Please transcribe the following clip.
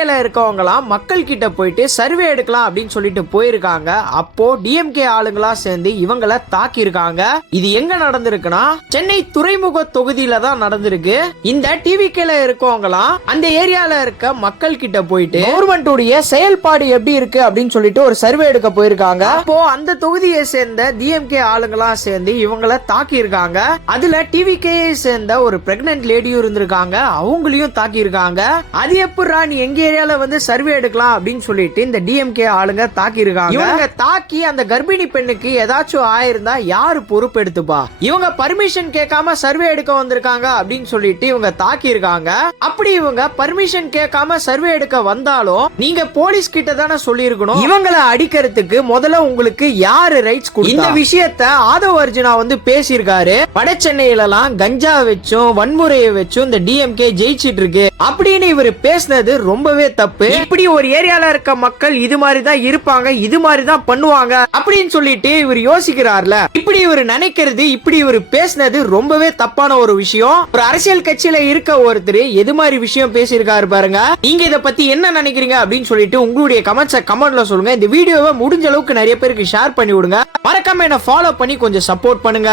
டிவிகேல இருக்கவங்களாம் மக்கள் கிட்ட போயிட்டு சர்வே எடுக்கலாம் அப்படின்னு சொல்லிட்டு போயிருக்காங்க. அப்போ டிஎம்கே ஆளுங்களா சேர்ந்து இவங்கள தாக்கி இருக்காங்க. இது எங்க நடந்திருக்குன்னா சென்னை துறைமுக தொகுதியில தான் நடந்திருக்கு. இந்த டிவிகேல இருக்கவங்களாம் அந்த ஏரியால இருக்க மக்கள் கிட்ட போயிட்டு கவர்மெண்ட் உடைய செயல்பாடு எப்படி இருக்கு அப்படின்னு சொல்லிட்டு ஒரு சர்வே எடுக்க போயிருக்காங்க. அப்போ அந்த தொகுதியை சேர்ந்த டிஎம்கே ஆளுங்களா சேர்ந்து இவங்கள தாக்கி இருக்காங்க. அதுல டிவிகே சேர்ந்த ஒரு பிரெக்னன்ட் லேடியும் இருந்திருக்காங்க, அவங்களையும் தாக்கி இருக்காங்க. அது எப்படா நீ எங்க ஏரியால வந்து சர்வே எடுக்கலாம் அப்படின்னு சொல்லிட்டு இந்த டிஎம்கே ஆளுங்க தாக்கி இருக்காங்க. இவங்க தாக்கி அந்த கர்ப்பிணி பெண்ணுக்கு ஏதாச்சும் ஆயிருந்தா யாரு பொறுப்பு எடுத்துப்பா? இவங்க பர்மிஷன் கேட்காம சர்வே எடுக்க வந்திருக்காங்க அப்படின்னு சொல்லிட்டு இவங்க தாக்கி இருக்காங்க. அப்படி இவங்க பர்மிஷன் கேட்காம சர்வே எடுக்க வந்தாலும் நீங்க போலீஸ் கிட்ட தானே சொல்லி இருக்கணும். இவங்களை அடிக்கிறதுக்கு முதல்ல உங்களுக்கு யாரு ரைட்ஸ் கொடுத்தா? இந்த விஷயத்த ஆதவ அர்ஜுனா வந்து பேசியிருக்காரு. வட சென்னையில எல்லாம் கஞ்சா வச்சும் வன்முறையை வச்சும் இந்த டிஎம்கே ஜெயிச்சிட்டு இருக்கு அப்படின்னு இவர் பேசினது ரொம்பவே தப்பு. இப்படி ஒரு ஏரியால இருக்க மக்கள் இது மாதிரி தான் இருப்பாங்க, இது மாதிரி தான் பண்ணுவாங்க அப்படின்னு சொல்லிட்டு இவர் யோசிக்கிறார்ல. இப்படி இவர் நினைக்கிறது, இப்படி இவர் பேசினது ரொம்பவே தப்பான ஒரு விஷயம். ஒரு அரசியல் கட்சியில இருக்க ஒருத்தர் எது மாதிரி விஷயம் பேசியிருக்காரு பாருங்க. நீங்க இத பத்தி என்ன நினைக்கிறீங்க அப்படின்னு சொல்லிட்டு உங்களுடைய கமெண்ட்ஸை கமெண்ட்ல சொல்லுங்க. இந்த வீடியோவை முடிஞ்ச அளவுக்கு நிறைய பேருக்கு ஷேர் பண்ணி விடுங்க. மறக்காம என்ன ஃபாலோ பண்ணி கொஞ்சம் சப்போர்ட் பண்ணுங்க.